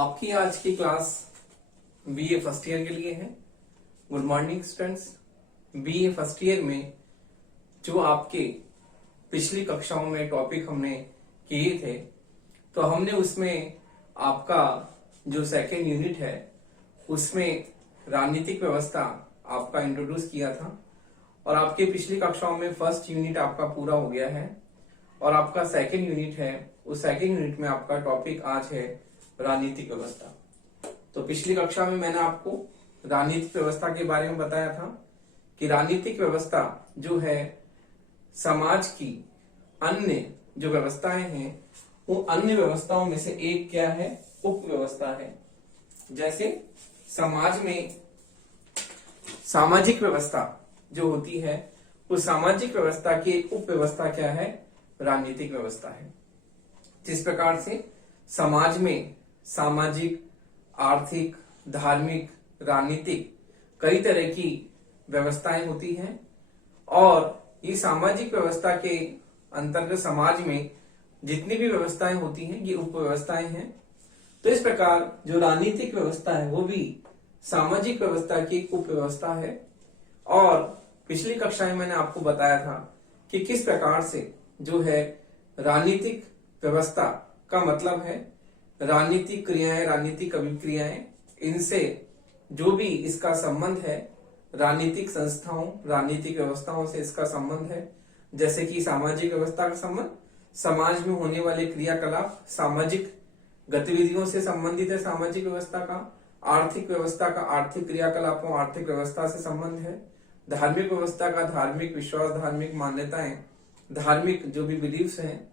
आपकी आज की क्लास बीए फर्स्ट ईयर के लिए है। Good morning students. BA first year में जो आपके पिछली कक्षाओं में टॉपिक हमने किए थे, तो हमने उसमें आपका जो सेकेंड यूनिट है उसमें राजनीतिक व्यवस्था आपका इंट्रोड्यूस किया था और आपके पिछली कक्षाओं में फर्स्ट यूनिट आपका पूरा हो गया है और आपका सेकेंड यूनिट है। उस सेकेंड यूनिट में आपका टॉपिक आज है राजनीतिक व्यवस्था। तो पिछली कक्षा में मैंने आपको राजनीतिक व्यवस्था के बारे में बताया था कि राजनीतिक व्यवस्था जो है समाज की अन्य जो व्यवस्थाएं हैं वो अन्य व्यवस्थाओं में से एक क्या है, उप व्यवस्था है। जैसे समाज में सामाजिक व्यवस्था जो होती है उस सामाजिक व्यवस्था की एक उप व्यवस्था क्या है, राजनीतिक व्यवस्था है। जिस प्रकार से समाज में सामाजिक, आर्थिक, धार्मिक, राजनीतिक कई तरह की व्यवस्थाएं होती हैं और ये सामाजिक व्यवस्था के अंतर्गत समाज में जितनी भी व्यवस्थाएं होती हैं ये उप व्यवस्थाएं हैं। तो इस प्रकार जो राजनीतिक व्यवस्था है वो भी सामाजिक व्यवस्था की एक उप व्यवस्था है। और पिछली कक्षा में मैंने आपको बताया था कि किस प्रकार से जो है राजनीतिक व्यवस्था का मतलब है राजनीतिक क्रियाएं, राजनीतिक अभिक्रियाएं, इनसे जो भी इसका संबंध है राजनीतिक संस्थाओं, राजनीतिक व्यवस्थाओं से इसका संबंध है। जैसे कि सामाजिक व्यवस्था का संबंध समाज में होने वाले क्रियाकलाप, सामाजिक गतिविधियों से संबंधित है सामाजिक व्यवस्था का। आर्थिक व्यवस्था का आर्थिक क्रियाकलापों, आर्थिक व्यवस्था से संबंध है। धार्मिक व्यवस्था का धार्मिक विश्वास, धार्मिक मान्यताएं, धार्मिक जो भी बिलीफ्स हैं,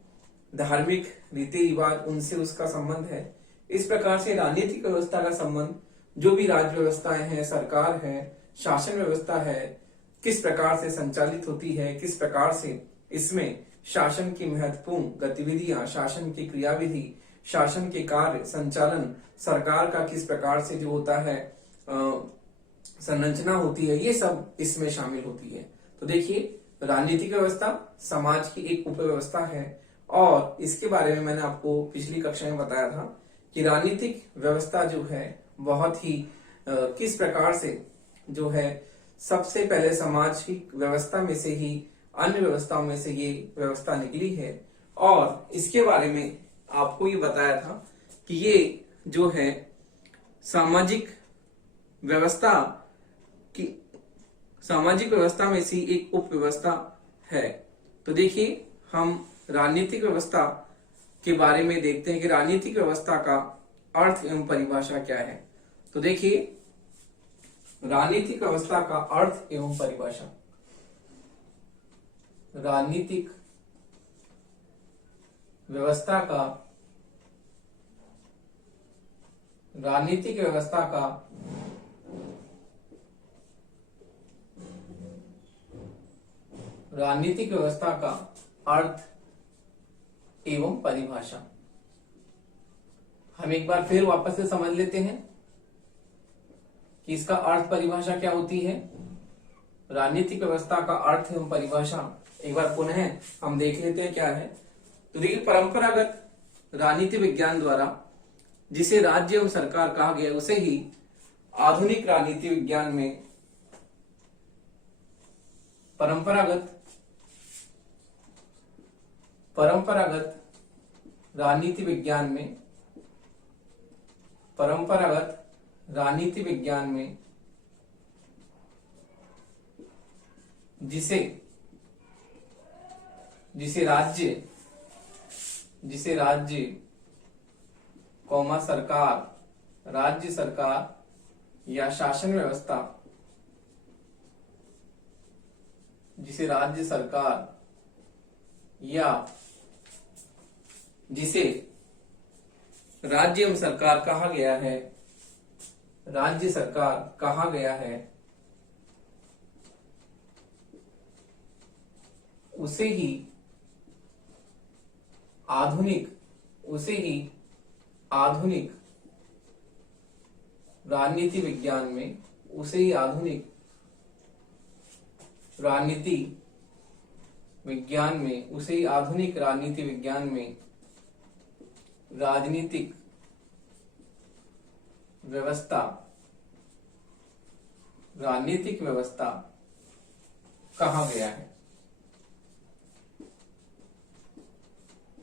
धार्मिक रीति रिवाज, उनसे उसका संबंध है। इस प्रकार से राजनीतिक व्यवस्था का संबंध जो भी राज्य व्यवस्थाएं हैं, सरकार है, शासन व्यवस्था है, किस प्रकार से संचालित होती है, किस प्रकार से इसमें शासन की महत्वपूर्ण गतिविधियां, शासन की क्रियाविधि, शासन के कार्य संचालन, सरकार का किस प्रकार से जो होता है संरचना होती है, ये सब इसमें शामिल होती है। तो देखिए राजनीतिक व्यवस्था समाज की एक उप व्यवस्था है और इसके बारे में मैंने आपको पिछली कक्षा में बताया था कि राजनीतिक व्यवस्था जो है बहुत ही किस प्रकार से जो है सबसे पहले सामाजिक व्यवस्था में से ही अन्य व्यवस्थाओं में से ये व्यवस्था निकली है। और इसके बारे में आपको ये बताया था कि ये जो है सामाजिक व्यवस्था की सामाजिक व्यवस्था में से एक उप व्यवस्था है। तो देखिए हम राजनीतिक व्यवस्था के बारे में देखते हैं कि राजनीतिक व्यवस्था का अर्थ एवं परिभाषा क्या है। तो देखिए राजनीतिक व्यवस्था का अर्थ एवं परिभाषा। राजनीतिक व्यवस्था का अर्थ एवं परिभाषा हम एक बार फिर वापस से समझ लेते हैं कि इसका अर्थ परिभाषा क्या होती है। राजनीतिक व्यवस्था का अर्थ एवं परिभाषा एक बार पुनः हम देख लेते हैं क्या है। तो देखिए परंपरागत राजनीति विज्ञान द्वारा जिसे राज्य एवं सरकार कहा गया उसे ही आधुनिक राजनीति विज्ञान में परंपरागत राजनीति विज्ञान में जिसे राज्य कौमा सरकार, राज्य सरकार या शासन व्यवस्था, जिसे राज्य सरकार या जिसे राज्य एवं सरकार कहा गया है, राज्य सरकार कहा गया है, उसे ही आधुनिक राजनीति विज्ञान में, उसे ही आधुनिक राजनीति विज्ञान में, उसे ही आधुनिक राजनीति विज्ञान में राजनीतिक व्यवस्था, राजनीतिक व्यवस्था कहा गया है।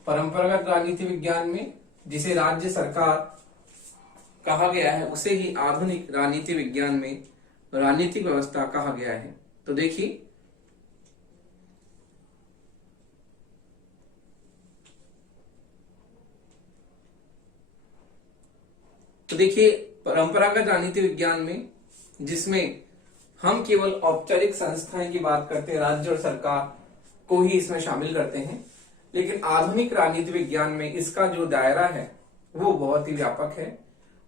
परंपरागत राजनीति विज्ञान में जिसे राज्य सरकार कहा गया है उसे ही आधुनिक राजनीति विज्ञान में राजनीतिक व्यवस्था कहा गया है। तो देखिए परंपरागत राजनीति विज्ञान में जिसमें हम केवल औपचारिक संस्थाएं की बात करते हैं, राज्य और सरकार को ही इसमें शामिल करते हैं, लेकिन आधुनिक राजनीति विज्ञान में इसका जो दायरा है वो बहुत ही व्यापक है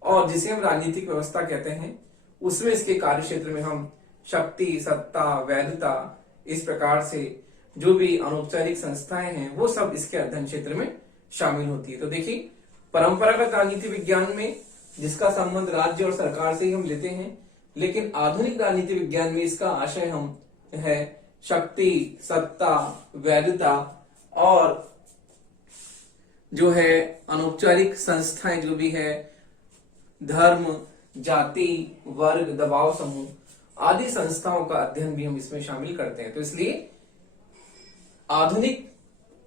और जिसे हम राजनीतिक व्यवस्था कहते हैं उसमें इसके कार्य क्षेत्र में हम शक्ति, सत्ता, वैधता, इस प्रकार से जो भी अनौपचारिक संस्थाएं हैं वो सब इसके अध्ययन क्षेत्र में शामिल होती है। तो देखिए परंपरागत राजनीति विज्ञान में जिसका संबंध राज्य और सरकार से ही हम लेते हैं, लेकिन आधुनिक राजनीति विज्ञान में इसका आशय हम है शक्ति, सत्ता, वैधता और जो है अनौपचारिक संस्थाएं जो भी है धर्म, जाति, वर्ग, दबाव समूह आदि संस्थाओं का अध्ययन भी हम इसमें शामिल करते हैं। तो इसलिए आधुनिक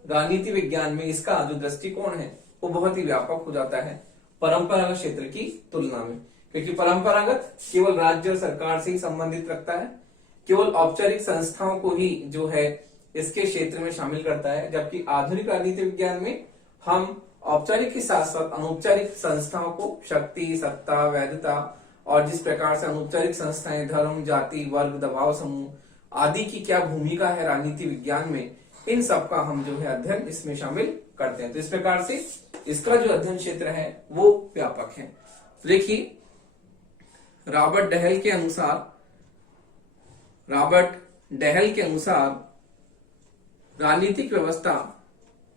राजनीति विज्ञान में इसका जो दृष्टिकोण है वो बहुत ही व्यापक हो जाता है परंपरागत क्षेत्र की तुलना में, क्योंकि परंपरागत केवल राज्य और सरकार से ही संबंधित रखता है, केवल औपचारिक संस्थाओं को ही जो है इसके क्षेत्र में शामिल करता है, जबकि आधुनिक राजनीति विज्ञान में हम औपचारिक के साथ साथ अनौपचारिक संस्थाओं को शक्ति, सत्ता, वैधता और जिस प्रकार से अनौपचारिक संस्थाएं धर्म, जाति, वर्ग, दबाव समूह आदि की क्या भूमिका है राजनीति विज्ञान में, इन सब का हम जो है अध्ययन इसमें शामिल करते हैं। तो इस प्रकार से इसका जो अध्ययन क्षेत्र है वो व्यापक है। तो देखिए रॉबर्ट डहल के अनुसार राजनीतिक व्यवस्था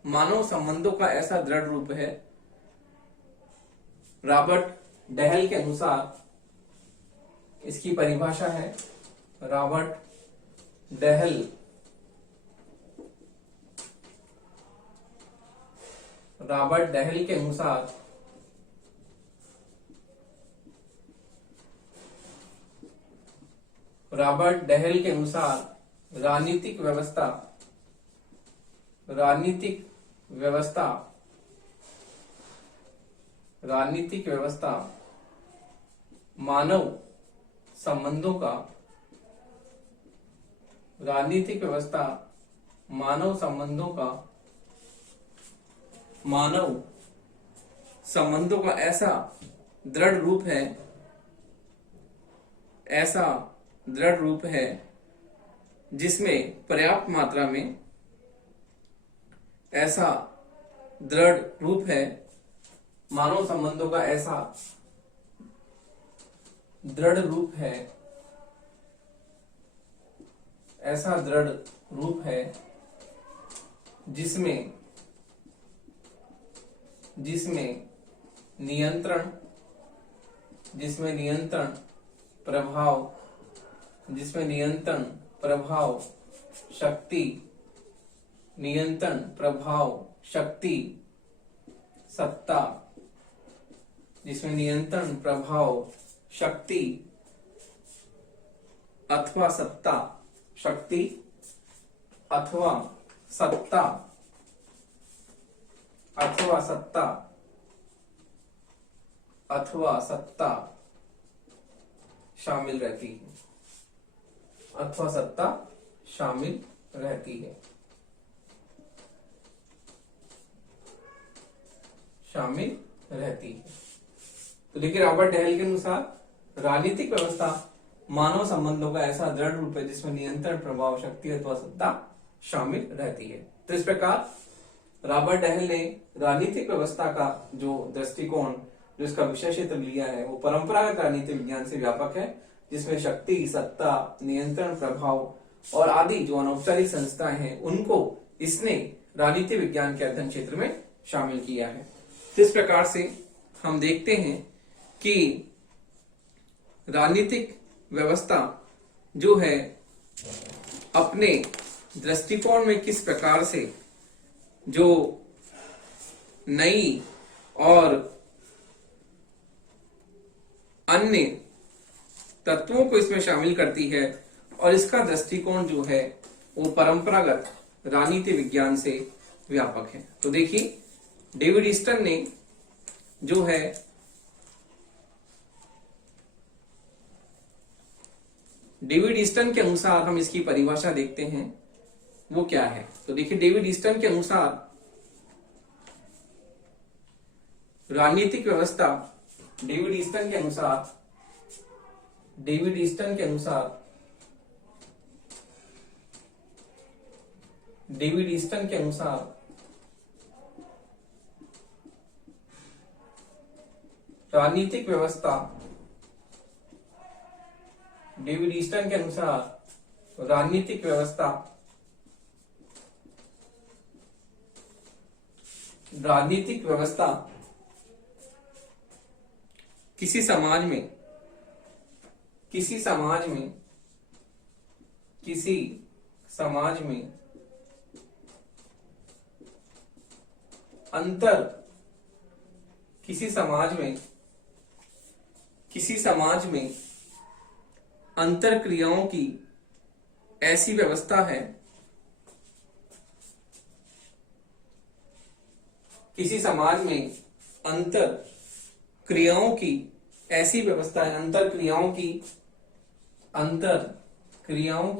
मानव संबंधों का ऐसा दृढ़ रूप है। रॉबर्ट डहल के अनुसार इसकी परिभाषा है, रॉबर्ट डहल के अनुसार राजनीतिक व्यवस्था मानव संबंधों का ऐसा दृढ़ रूप है जिसमें पर्याप्त मात्रा में ऐसा दृढ़ रूप है, मानव संबंधों का ऐसा दृढ़ रूप है जिसमें नियंत्रण, शक्ति, सत्ता, अथवा सत्ता शामिल रहती है। तो देखिए रॉबर्ट डहल के अनुसार राजनीतिक व्यवस्था मानव संबंधों का ऐसा दृढ़ रूप है जिसमें नियंत्रण, प्रभाव, शक्ति अथवा सत्ता शामिल रहती है। तो इस प्रकार रॉबर्ट डहल ने राजनीतिक व्यवस्था का जो दृष्टिकोण, जो इसका विषय क्षेत्र लिया है वो परंपरागत राजनीति विज्ञान से व्यापक है, जिसमें शक्ति, सत्ता, नियंत्रण, प्रभाव और आदि जो अनौपचारिक संस्थाएं हैं उनको इसने राजनीति विज्ञान के अध्ययन क्षेत्र में शामिल किया है। इस प्रकार से हम देखते हैं कि राजनीतिक व्यवस्था जो है अपने दृष्टिकोण में किस प्रकार से जो नई और अन्य तत्वों को इसमें शामिल करती है और इसका दृष्टिकोण जो है वो परंपरागत राजनीति विज्ञान से व्यापक है। तो देखिए डेविड ईस्टन ने जो है डेविड ईस्टन के अनुसार हम इसकी परिभाषा देखते हैं वो क्या है। तो देखिए डेविड ईस्टन के अनुसार राजनीतिक व्यवस्था डेविड ईस्टन के अनुसार राजनीतिक व्यवस्था किसी समाज में अंतर क्रियाओं की ऐसी व्यवस्था है अंतर क्रियाओं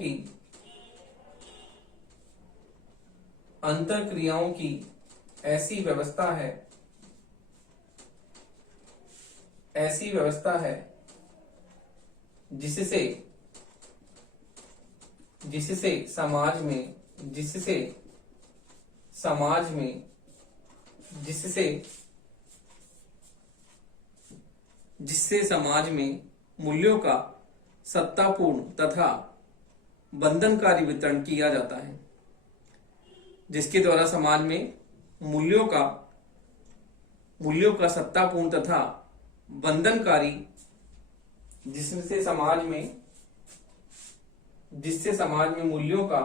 की ऐसी व्यवस्था है जिससे समाज में मूल्यों का सत्तापूर्ण तथा बंधनकारी वितरण किया जाता है, जिसके द्वारा समाज में मूल्यों का सत्तापूर्ण तथा बंधनकारी जिससे समाज में मूल्यों का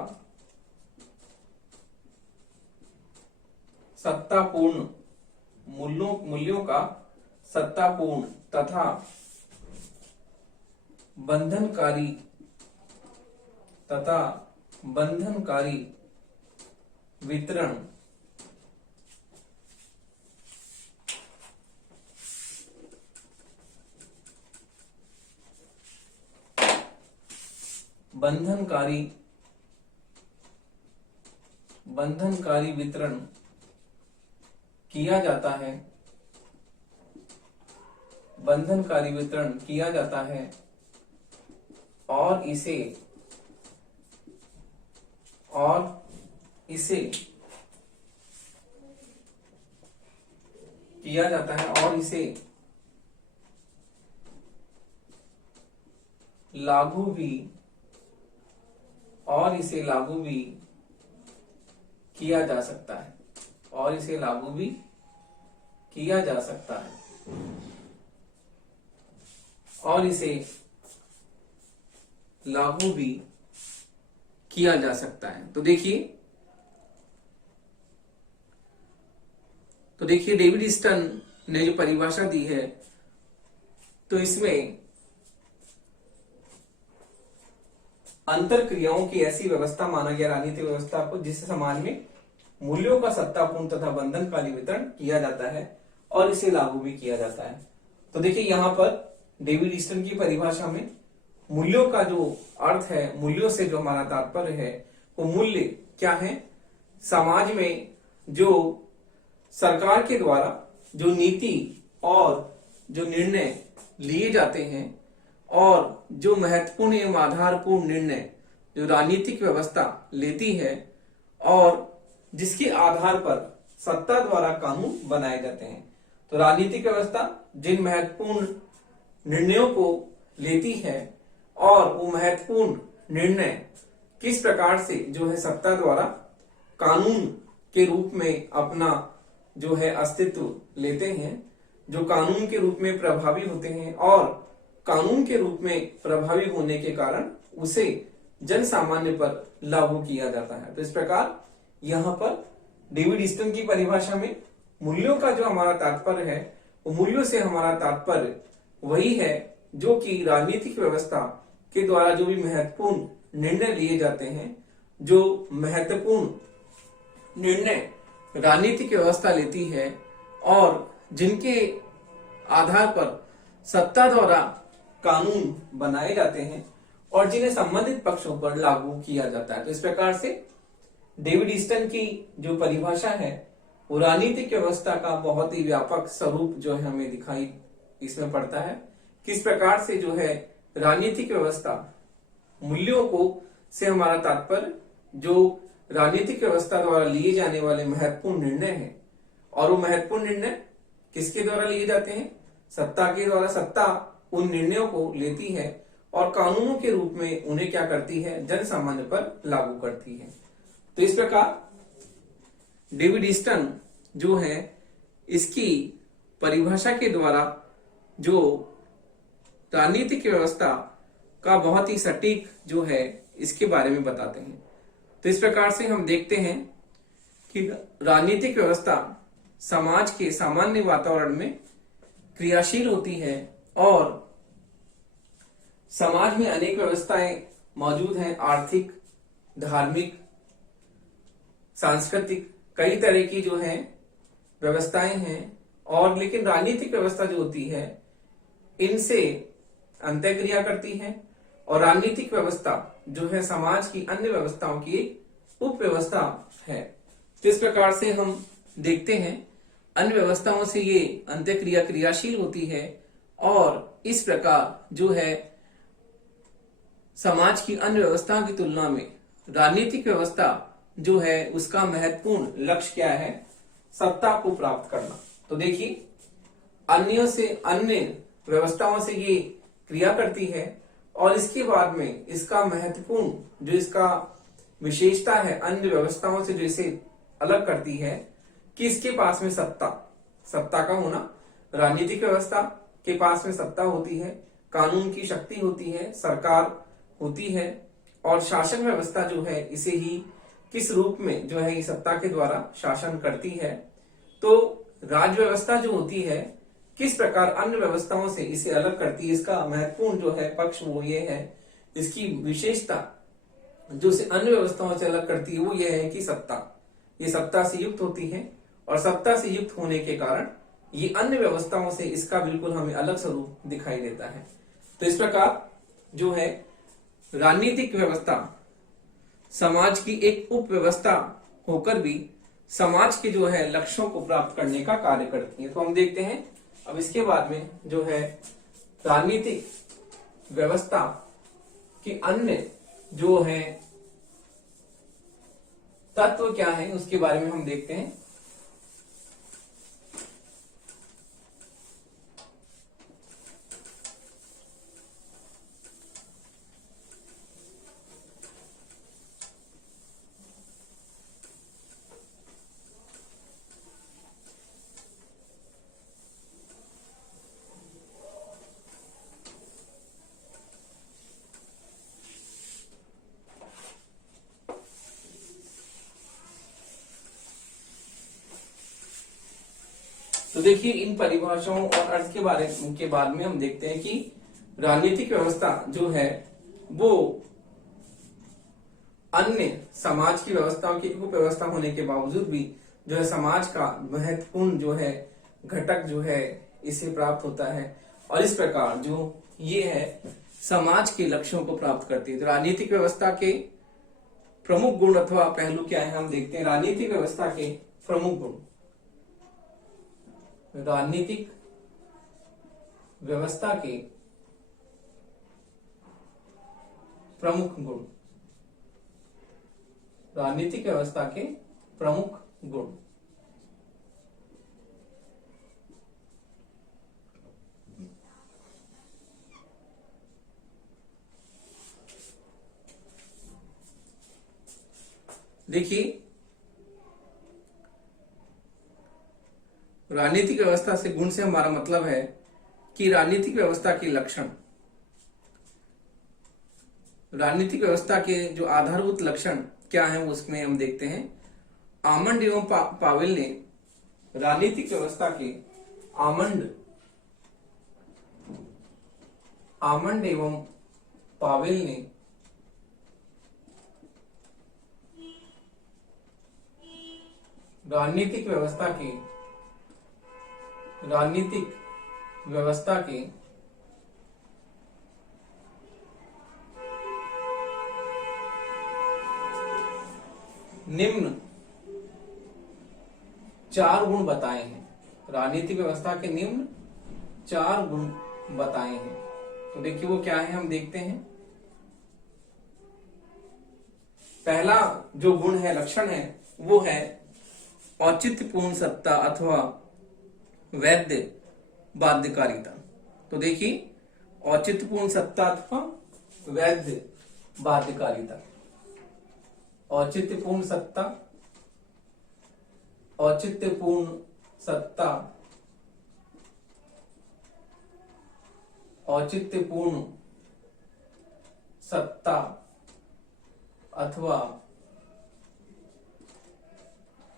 सत्तापूर्ण तथा बंधनकारी वितरण किया जाता है और इसे लागू भी किया जा सकता है तो देखिए डेविड ईस्टन ने जो परिभाषा दी है तो इसमें अंतर क्रियाओं की ऐसी व्यवस्था माना गया राजनीतिक व्यवस्था को जिससे समाज में मूल्यों का सत्तापूर्ण तथा बंधनकारी वितरण किया जाता है और इसे लागू भी किया जाता है। तो देखिए यहाँ पर डेविड ईस्टन की परिभाषा में मूल्यों का जो अर्थ है, मूल्यों से जो हमारा तात्पर्य है वो मूल्य क्या है, समाज में जो सरकार के द्वारा जो नीति और जो निर्णय लिए जाते हैं और जो महत्वपूर्ण एवं आधारपूर्ण निर्णय जो राजनीतिक व्यवस्था लेती है और जिसके आधार पर सत्ता द्वारा कानून बनाए जाते हैं। तो राजनीतिक व्यवस्था जिन महत्वपूर्ण निर्णयों को लेती है और वो महत्वपूर्ण निर्णय किस प्रकार से जो है सत्ता द्वारा कानून के रूप में अपना जो है अस्तित्व लेते हैं, जो कानून के रूप में प्रभावी होते हैं और कानून के रूप में प्रभावी होने के कारण उसे जन सामान्य पर लागू किया जाता है। तो इस प्रकार यहाँ पर डेविड ईस्टन की परिभाषा में मूल्यों का जो हमारा तात्पर्य है वो मूल्यों से हमारा तात्पर्य वही है जो कि राजनीतिक व्यवस्था के द्वारा जो भी महत्वपूर्ण निर्णय लिए जाते हैं, जो महत्वपूर्ण निर्णय राजनीतिक व्यवस्था लेती है और जिनके आधार पर सत्ता द्वारा कानून बनाए जाते हैं और जिन्हें संबंधित पक्षों पर लागू किया जाता है। तो इस प्रकार से डेविड ईस्टन की जो परिभाषा है वो राजनीतिक व्यवस्था का बहुत ही व्यापक स्वरूप जो है हमें दिखाई इसमें पड़ता है। किस प्रकार से जो है राजनीतिक व्यवस्था मूल्यों को से हमारा तात्पर्य जो राजनीतिक व्यवस्था द्वारा लिए जाने वाले महत्वपूर्ण निर्णय हैं, और वो महत्वपूर्ण निर्णय किसके द्वारा लिए जाते हैं? सत्ता के द्वारा। सत्ता उन निर्णयों को लेती है और कानूनों के रूप में उन्हें क्या करती है? जन सामान्य पर लागू करती है। तो इस प्रकार डेविड ईस्टन जो है इसकी परिभाषा के द्वारा जो राजनीतिक व्यवस्था का बहुत ही सटीक जो है इसके बारे में बताते हैं। तो इस प्रकार से हम देखते हैं कि राजनीतिक व्यवस्था समाज के सामान्य वातावरण में क्रियाशील होती है और समाज में अनेक व्यवस्थाएं मौजूद हैं। आर्थिक, धार्मिक, सांस्कृतिक, कई तरह की जो है व्यवस्थाएं हैं। और लेकिन राजनीतिक व्यवस्था जो होती है इनसे अंतःक्रिया करती है और राजनीतिक व्यवस्था जो है समाज की अन्य व्यवस्थाओं की एक उप व्यवस्था है। तो इस प्रकार से हम देखते हैं अन्य व्यवस्थाओं से ये अंतःक्रिया क्रियाशील होती है और इस प्रकार जो है समाज की अन्य व्यवस्थाओं की तुलना में राजनीतिक व्यवस्था जो है उसका महत्वपूर्ण लक्ष्य क्या है? सत्ता को प्राप्त करना। तो देखिए अन्य व्यवस्थाओं से ये क्रिया करती है और इसके बाद में इसका महत्वपूर्ण जो इसका विशेषता है अन्य व्यवस्थाओं से जो इसे अलग करती है कि इसके पास में सत्ता का होना। राजनीतिक व्यवस्था के पास में सत्ता होती है, कानून की शक्ति होती है, सरकार होती है और शासन व्यवस्था जो है इसे ही किस रूप में जो है सत्ता के द्वारा शासन करती है। तो राज्य व्यवस्था जो होती है किस प्रकार अन्य व्यवस्थाओं से इसे अलग करती है, इसका महत्वपूर्ण जो है पक्ष वो ये है, इसकी विशेषता जो इसे अन्य व्यवस्थाओं से अलग करती है वो ये है कि ये सत्ता से युक्त होती है और सत्ता से युक्त होने के कारण ये अन्य व्यवस्थाओं से इसका बिल्कुल हमें अलग स्वरूप दिखाई देता है। तो इस प्रकार जो है राजनीतिक व्यवस्था समाज की एक उप व्यवस्था होकर भी समाज के जो है लक्ष्यों को प्राप्त करने का कार्य करती है। तो हम देखते हैं अब इसके बाद में जो है राजनीतिक व्यवस्था की अन्य जो है तत्व क्या है उसके बारे में हम देखते हैं। तो देखिए इन परिभाषाओं और अर्थ के बाद में हम देखते हैं कि राजनीतिक व्यवस्था जो है वो अन्य समाज की व्यवस्थाओं की उप व्यवस्था होने के बावजूद भी जो है समाज का महत्वपूर्ण जो है घटक जो है इसे प्राप्त होता है और इस प्रकार जो ये है समाज के लक्ष्यों को प्राप्त करती है। तो राजनीतिक व्यवस्था के प्रमुख गुण अथवा पहलू क्या है हम देखते हैं। राजनीतिक व्यवस्था के प्रमुख गुण, राजनीतिक व्यवस्था के प्रमुख गुण, राजनीतिक व्यवस्था के प्रमुख गुण। देखिए राजनीतिक व्यवस्था से गुण से हमारा मतलब है कि राजनीतिक व्यवस्था के लक्षण, राजनीतिक व्यवस्था के जो आधारभूत लक्षण क्या है उसमें हम देखते हैं। आमंड एवं पावेल ने राजनीतिक व्यवस्था के आमंड आमंड एवं पावेल ने राजनीतिक व्यवस्था के निम्न 4 गुण बताए हैं। राजनीतिक व्यवस्था के निम्न 4 गुण बताए हैं। तो देखिए वो क्या है, हम देखते हैं। पहला जो गुण है, लक्षण है, वो है औचित्यपूर्ण सत्ता अथवा वैध बाध्यकारिता। तो देखिए औचित्यपूर्ण सत्ता अथवा वैध बाध्यकारिता। औचित्यपूर्ण सत्ता अथवा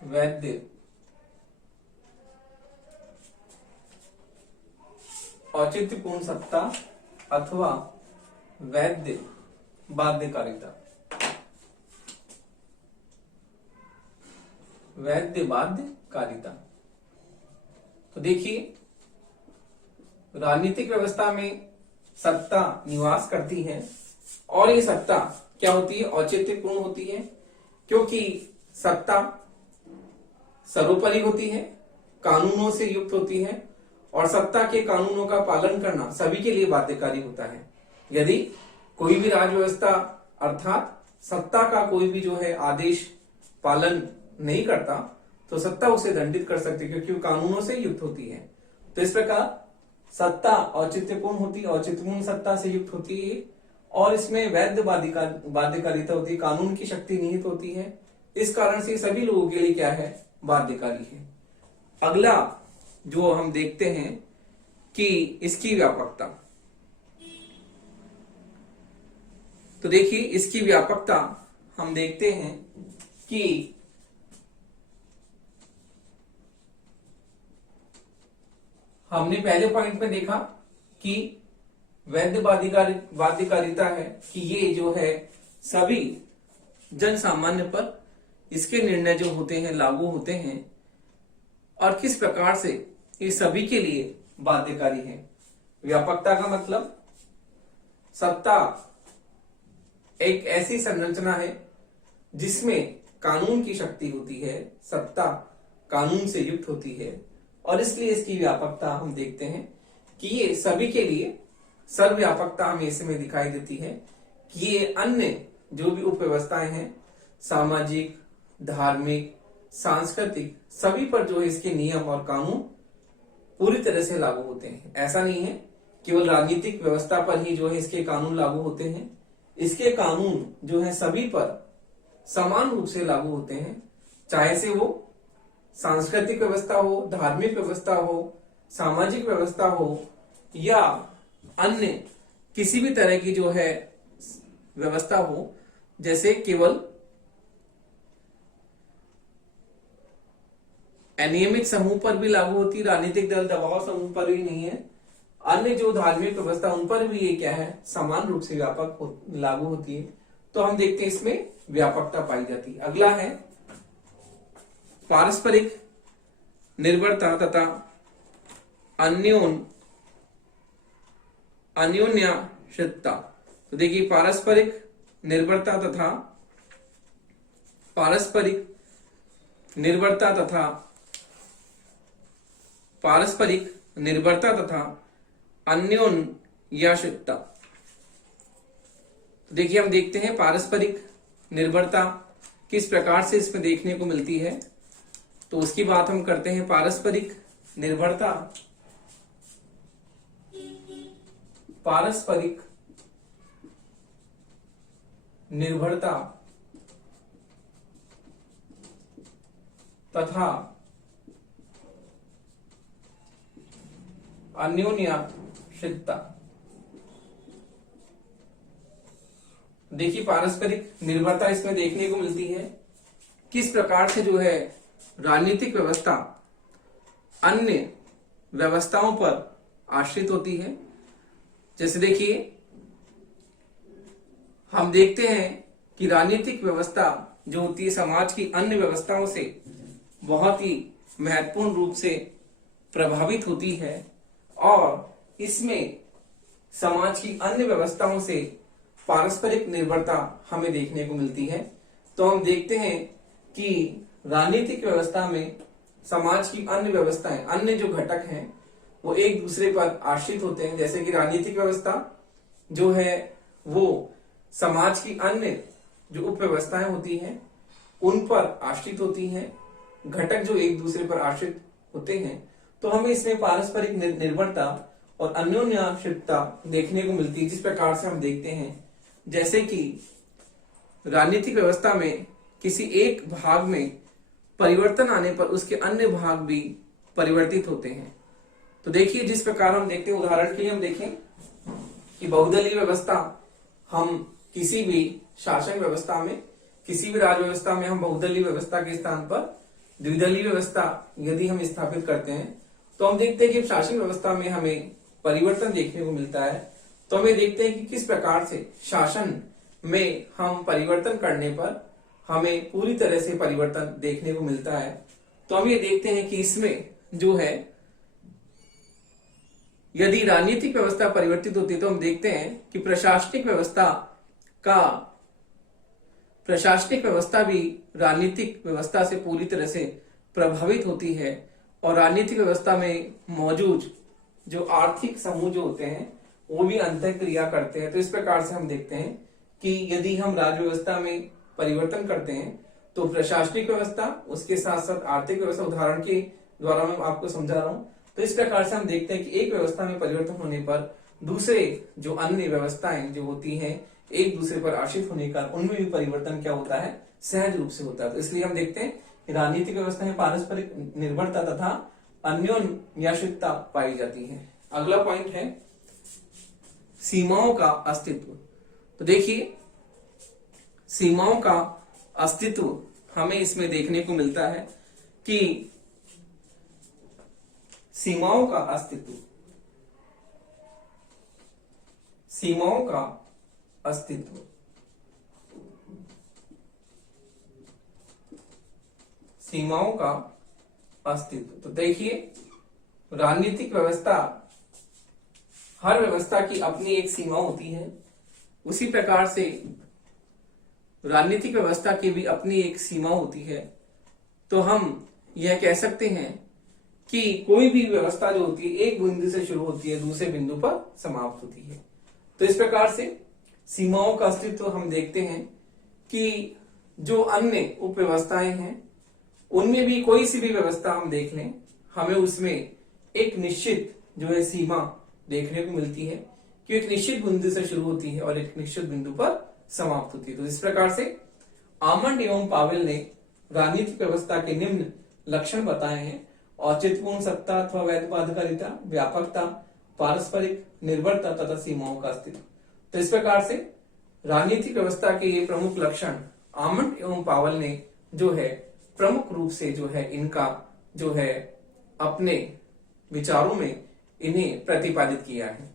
वैध औचित्यपूर्ण सत्ता अथवा वैध बाध्यकारिता। वैध बाध्यकारिता। तो देखिए राजनीतिक व्यवस्था में सत्ता निवास करती है और ये सत्ता क्या होती है, औचित्यपूर्ण होती है, क्योंकि सत्ता सर्वोपरि होती है, कानूनों से युक्त होती है और सत्ता के कानूनों का पालन करना सभी के लिए बाध्यकारी होता है। यदि कोई भी राज्य व्यवस्था अर्थात सत्ता का कोई भी जो है आदेश पालन नहीं करता तो सत्ता उसे दंडित कर सकती है, क्योंकि वो कानूनों से युक्त होती है। तो इस प्रकार सत्ता औचित्यपूर्ण होती है, औचित्यपूर्ण सत्ता से युक्त होती है और इसमें वैध बाध्यकारिता होती है, कानून की शक्ति निहित होती है। इस कारण से सभी लोगों के लिए क्या है, बाध्यकारी है। अगला जो हम देखते हैं कि इसकी व्यापकता। तो देखिए इसकी व्यापकता हम देखते हैं कि हमने पहले पॉइंट में देखा कि वैध बाध्यकारिता है कि ये जो है सभी जन सामान्य पर इसके निर्णय जो होते हैं लागू होते हैं और किस प्रकार से ये सभी के लिए बाध्यकारी है। व्यापकता का मतलब सत्ता एक ऐसी संरचना है जिसमें कानून की शक्ति होती है, सत्ता कानून से युक्त होती है और इसलिए इसकी व्यापकता हम देखते हैं कि ये सभी के लिए सर्वव्यापकता हमें इसमें दिखाई देती है कि ये अन्य जो भी उपव्यवस्थाएं हैं, सामाजिक, धार्मिक, सांस्कृतिक, सभी पर जो है इसके नियम और कानून पूरी तरह से लागू होते हैं। ऐसा नहीं है केवल राजनीतिक व्यवस्था पर ही जो है इसके कानून लागू होते हैं, इसके कानून जो है सभी पर समान रूप से लागू होते हैं, चाहे से वो सांस्कृतिक व्यवस्था हो, धार्मिक व्यवस्था हो, सामाजिक व्यवस्था हो या अन्य किसी भी तरह की जो है व्यवस्था हो। जैसे केवल अनियमित समूह पर भी लागू होती, राजनीतिक दल दबाव समूह पर भी नहीं है, अन्य जो धार्मिक व्यवस्था उन पर भी ये क्या है, समान रूप से लागू होती है। तो हम देखते हैं इसमें व्यापकता पाई जाती है। अगला है पारस्परिक निर्भरता तथा अन्योन्याश्रितता। तो देखिए पारस्परिक निर्भरता तथा अन्योन्याश्रितता। तो देखिए हम देखते हैं पारस्परिक निर्भरता किस प्रकार से इसमें देखने को मिलती है। तो उसकी बात हम करते हैं। पारस्परिक निर्भरता तथा अन्योन्याश्रितता। देखिए पारस्परिक निर्भरता इसमें देखने को मिलती है किस प्रकार से जो है राजनीतिक व्यवस्था अन्य व्यवस्थाओं पर आश्रित होती है जैसे देखिए, हम देखते हैं कि राजनीतिक व्यवस्था जो होती है समाज की अन्य व्यवस्थाओं से बहुत ही महत्वपूर्ण रूप से प्रभावित होती है और इसमें समाज की अन्य व्यवस्थाओं से पारस्परिक निर्भरता हमें देखने को मिलती है। तो हम देखते हैं कि राजनीतिक व्यवस्था में समाज की अन्य व्यवस्थाएं, अन्य जो घटक हैं वो एक दूसरे पर आश्रित होते हैं। जैसे कि राजनीतिक व्यवस्था जो है वो समाज की अन्य जो उप व्यवस्थाएं होती हैं उन पर आश्रित होती हैं, घटक जो एक दूसरे पर आश्रित होते हैं। तो हमें इसमें पारस्परिक निर्भरता और अन्योन्याश्रितता देखने को मिलती है। जिस प्रकार से हम देखते हैं, जैसे कि राजनीतिक व्यवस्था में किसी एक भाग में परिवर्तन आने पर उसके अन्य भाग भी परिवर्तित होते हैं। तो देखिए, जिस प्रकार हम देखते हैं, उदाहरण के लिए हम देखें कि बहुदलीय व्यवस्था, हम किसी भी शासन व्यवस्था में, किसी भी राज्य व्यवस्था में हम बहुदलीय व्यवस्था के स्थान पर द्विदलीय व्यवस्था यदि हम स्थापित करते हैं तो हम देखते हैं कि शासन व्यवस्था में हमें परिवर्तन देखने को मिलता है। तो हमें देखते हैं कि किस प्रकार से शासन में हम परिवर्तन करने पर हमें पूरी तरह से परिवर्तन देखने को मिलता है। तो हम ये देखते हैं कि इसमें जो है, यदि राजनीतिक व्यवस्था परिवर्तित होती है तो हम देखते हैं कि प्रशासनिक व्यवस्था भी राजनीतिक व्यवस्था से पूरी तरह से प्रभावित होती है और राजनीतिक व्यवस्था में मौजूद जो आर्थिक समूह जो होते हैं वो भी अंतःक्रिया करते हैं। तो इस प्रकार से हम देखते हैं कि यदि हम राज्य व्यवस्था में परिवर्तन करते हैं तो प्रशासनिक व्यवस्था, उसके साथ साथ आर्थिक व्यवस्था, उदाहरण के द्वारा मैं आपको समझा रहा हूं। तो इस प्रकार से हम देखते हैं कि एक व्यवस्था में परिवर्तन होने पर दूसरे जो अन्य व्यवस्थाएं जो होती हैं एक दूसरे पर आश्रित होने का, उनमें भी परिवर्तन क्या होता है, सहज रूप से होता है। तो इसलिए हम देखते हैं कि राजनीतिक व्यवस्था में पारस्परिक निर्भरता तथा अन्योन्याश्रितता पाई जाती है। अगला पॉइंट है सीमाओं का अस्तित्व। तो देखिए, सीमाओं का अस्तित्व हमें इसमें देखने को मिलता है कि सीमाओं का अस्तित्व तो देखिए, राजनीतिक व्यवस्था, हर व्यवस्था की अपनी एक सीमा होती है, उसी प्रकार से राजनीतिक व्यवस्था की भी अपनी एक सीमा होती है। तो हम यह कह सकते हैं कि कोई भी व्यवस्था जो होती है एक बिंदु से शुरू होती है, दूसरे बिंदु पर समाप्त होती है। तो इस प्रकार से सीमाओं का अस्तित्व हम देखते हैं कि जो अन्य उप व्यवस्थाएं हैं उनमें भी कोई सी भी व्यवस्था हम देख लें, हमें उसमें एक निश्चित जो है सीमा देखने को मिलती है कि एक निश्चित बिंदु से शुरू होती है और एक निश्चित बिंदु पर समाप्त होती है। तो इस प्रकार से आमंड एवं पावेल ने राजनीतिक व्यवस्था के निम्न लक्षण बताए हैं: औचित्यपूर्ण सत्ता अथवा वैध बाध्यकारिता, व्यापकता, पारस्परिक निर्भरता तथा सीमाओं का अस्तित्व। तो इस प्रकार से राजनीतिक व्यवस्था के ये प्रमुख लक्षण आमंड एवं पावेल ने जो है प्रमुख रूप से जो है इनका जो है अपने विचारों में इन्हें प्रतिपादित किया है।